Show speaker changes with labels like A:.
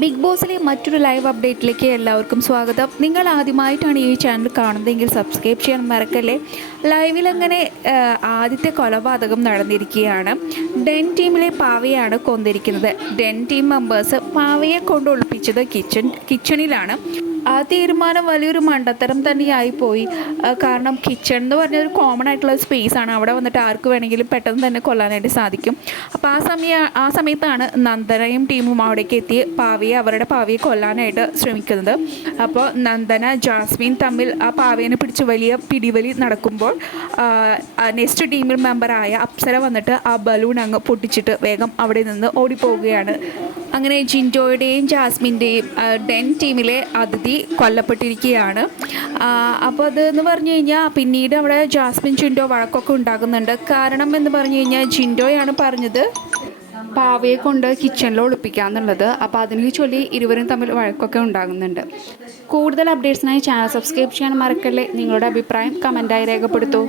A: Big ബോസിലെ മറ്റൊരു live അപ്ഡേറ്റിലേക്ക് എല്ലാവർക്കും സ്വാഗതം. നിങ്ങൾ ആദ്യമായിട്ടാണ് ഈ ചാനൽ കാണുന്നതെങ്കിൽ സബ്സ്ക്രൈബ് ചെയ്യാൻ മറക്കല്ലേ? ലൈവിൽ അങ്ങനെ ആദ്യത്തെ കൊലപാതകം നടന്നിരിക്കുകയാണ്. ഡെൻ ടീമിലെ പാവയാണ് കൊന്നിരിക്കുന്നത്. ഡെൻ ടീം മെമ്പേഴ്സ് പാവയെ കൊണ്ട് ഒളിപ്പിച്ചത് കിച്ചൺ കിച്ചണിലാണ് ആ തീരുമാനം വലിയൊരു മണ്ടത്തരം തന്നെയായി പോയി. കാരണം കിച്ചൺ എന്ന് പറഞ്ഞ ഒരു കോമൺ ആയിട്ടുള്ള സ്പേസ് ആണ്. അവിടെ വന്നിട്ട് ആർക്ക് വേണമെങ്കിലും പെട്ടെന്ന് തന്നെ കൊല്ലാനായിട്ട് സാധിക്കും. അപ്പോൾ ആ സമയ ആ സമയത്താണ് നന്ദനയും ടീമും അവിടേക്ക് എത്തി പാവിയെ അവരുടെ പാവിയെ കൊല്ലാനായിട്ട് ശ്രമിക്കുന്നത്. അപ്പോൾ നന്ദന ജാസ്മിൻ തമ്മിൽ ആ പാവേനെ പിടിച്ച് വലിയ പിടിവലി നടക്കുമ്പോൾ നെക്സ്റ്റ് ടീമിൽ മെമ്പറായ അപ്സര വന്നിട്ട് ആ ബലൂൺ അങ്ങ് പൊട്ടിച്ചിട്ട് വേഗം അവിടെ നിന്ന് ഓടിപ്പോവുകയാണ്. അങ്ങനെ ജിൻഡോയുടെയും ജാസ്മിന്റെയും ഡെൻ ടീമിലെ അതിഥി കൊല്ലപ്പെട്ടിരിക്കുകയാണ്. അപ്പോൾ അതെന്ന് പറഞ്ഞു കഴിഞ്ഞാൽ പിന്നീട് അവിടെ ജാസ്മിൻ ജിൻഡോ വഴക്കൊക്കെ ഉണ്ടാകുന്നുണ്ട്. കാരണം എന്ന് പറഞ്ഞു കഴിഞ്ഞാൽ ജിൻഡോയാണ് പറഞ്ഞത് പാവയെ കൊണ്ട് കിച്ചണിൽ ഒളിപ്പിക്കാന്നുള്ളത്. അപ്പോൾ അതിനെ ചൊല്ലി ഇരുവരും തമ്മിൽ വഴക്കൊക്കെ ഉണ്ടാകുന്നുണ്ട്. കൂടുതൽ അപ്ഡേറ്റ്സിനായി ചാനൽ സബ്സ്ക്രൈബ് ചെയ്യാൻ മറക്കല്ലേ? നിങ്ങളുടെ അഭിപ്രായം കമന്റായി രേഖപ്പെടുത്തൂ.